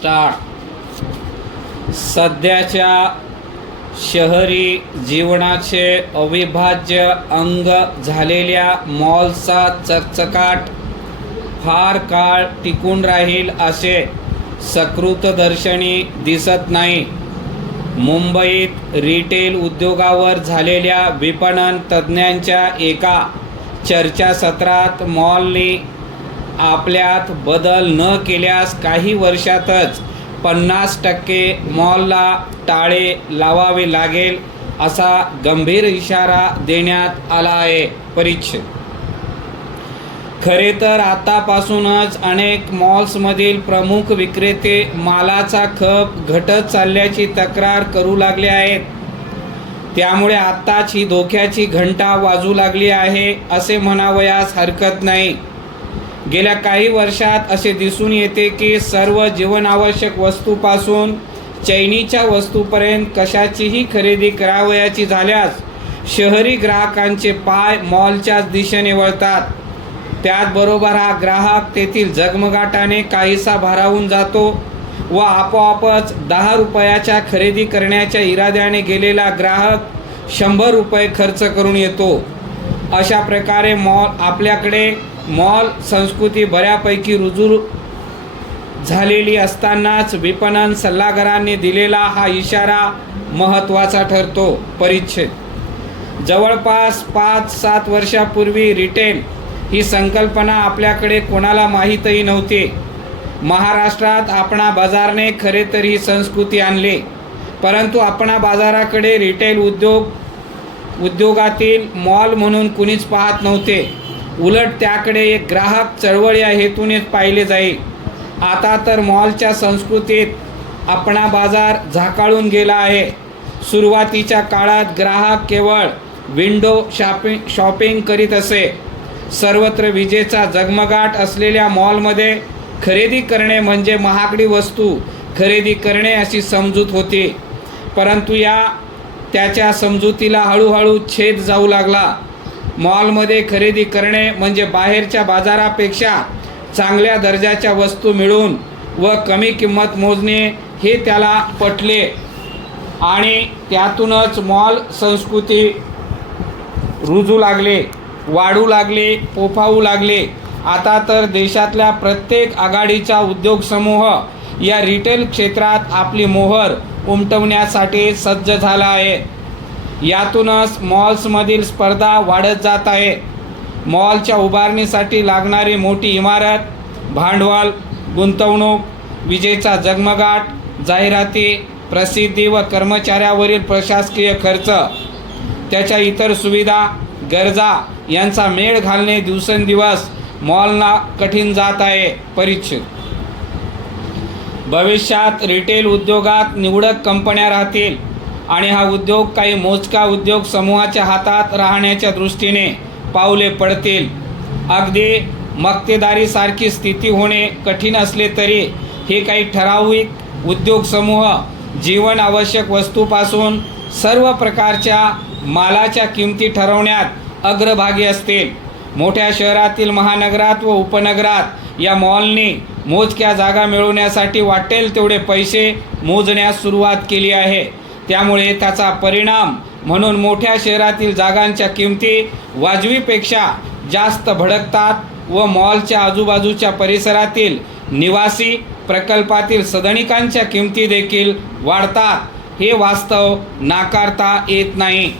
Start. सध्याच्या शहरी जीवनाचे अविभाज्य अंग झालेल्या मॉल्सचा चकचकाट फार काळ टिकून राहील असे सकृतदर्शनी दिसत नाही। मुंबईत रिटेल उद्योगावर झालेल्या विपणन तज्ज्ञांच्या एका चर्चासत्रात मॉलनी आपल्यात बदल न केल्यास काही वर्षातच 50% मॉलला टाळे लावावे लागेल असा गंभीर इशारा देण्यात आला आहे। परिच्छेद खरे तर आतापासूनच अनेक मॉल्समधील प्रमुख विक्रेते मालाचा खप घटत चालल्याची तक्रार करू लागले आहेत। त्यामुळे आत्ताच ही धोक्याची घंटा वाजू लागली आहे असे म्हणावयास हरकत नाही। गेल्या काही वर्षात असे दिसून येते की सर्व जीवनावश्यक वस्तूपासून चैनीच्या वस्तूपर्यंत कशाचीही खरेदी करावयाची झाल्यास शहरी ग्राहकांचे पाय मॉलच्याच दिशेने वळतात। त्याचबरोबर हा ग्राहक तेथील झगमगाटाने काहीसा भारावून जातो व आपोआपच 10 रुपयाच्या खरेदी करण्याच्या इराद्याने गेलेला ग्राहक 100 रुपये खर्च करून येतो। अशा प्रकारे आपल्याकडे मॉल संस्कृती बऱ्यापैकी रुजू झालेली असतानाच विपणन सल्लागारांनी दिलेला हा इशारा महत्त्वाचा ठरतो। परिच्छेद जवळपास 5-7 वर्षापूर्वी रिटेल ही संकल्पना आपल्याकडे कोणाला माहीतही नव्हती। महाराष्ट्रात आपणा बाजारने खरे तर ही संस्कृती आणली, परंतु आपणा बाजाराकडे रिटेल उद्योगातील मॉल म्हणून कुणीच पाहत नव्हते। उलट त्याकडे एक ग्राहक चळवळ या हेतूनेच पाहिले जाई। आता तर मॉलच्या संस्कृतीत आपणा बाजार झाकाळून गेला आहे। सुरुवातीच्या काळात ग्राहक केवळ विंडो शॉपिंग करीत असे। सर्वत्र विजेचा झगमगाट असलेल्या मॉलमध्ये खरेदी करणे म्हणजे महागडी वस्तू खरेदी करणे अशी समजूत होती, परंतु त्याच्या समजुतीला हळूहळू छेद जाऊ लागला। मॉलमध्ये खरेदी करणे म्हणजे बाहेरच्या बाजारापेक्षा चांगल्या दर्जाच्या वस्तू मिळवून व कमी किंमत मोजणे हे त्याला पटले आणि त्यातूनच मॉल संस्कृती रुजू लागले, वाढू लागले, फोफावू लागले। आता तर देशातल्या प्रत्येक आघाडीचा उद्योग समूह या रिटेल क्षेत्रात आपली मोहर उमटवण्यासाठी सज्ज झाला आहे। यातूनच मॉल्समधील स्पर्धा वाढत जात आहे। मॉलच्या उभारणीसाठी लागणारी मोठी इमारत, भांडवल, गुंतवणूक, विजेचा झगमगाट, जाहिराती, प्रसिद्धी व कर्मचाऱ्यावरील प्रशासकीय खर्च, त्याच्या इतर सुविधा, गरजा यांचा मेळ घालणे दिवसेंदिवस मॉलना कठीण जात आहे। परिच्छेद भविष्यात रिटेल उद्योगात निवडक कंपन्या राहतील आणि हा उद्योग काही मोजक्या उद्योग समूहाच्या हातात राहण्याच्या दृष्टीने पावले पडतील। अगदी मक्तेदारीसारखी स्थिती होणे कठीण असले तरी हे काही ठराविक उद्योग समूह जीवन आवश्यक वस्तूपासून सर्व प्रकारच्या मालाच्या किमती ठरवण्यात अग्रभागी असतील। मोठ्या शहरातील महानगरात व उपनगरात या मॉलनी मोजक्या जागा मिळवण्यासाठी वाटेल तेवढे पैसे मोजण्यास सुरुवात केली आहे। त्यामुळे त्याचा परिणाम म्हणून मोठ्या शहरातील जागांच्या किमती वाजवीपेक्षा जास्त भडकतात व मॉलच्या आजूबाजूच्या परिसरातील निवासी प्रकल्पातील सदनिकांच्या किमती देखील वाढतात। हे वास्तव नाकारता येत नाही।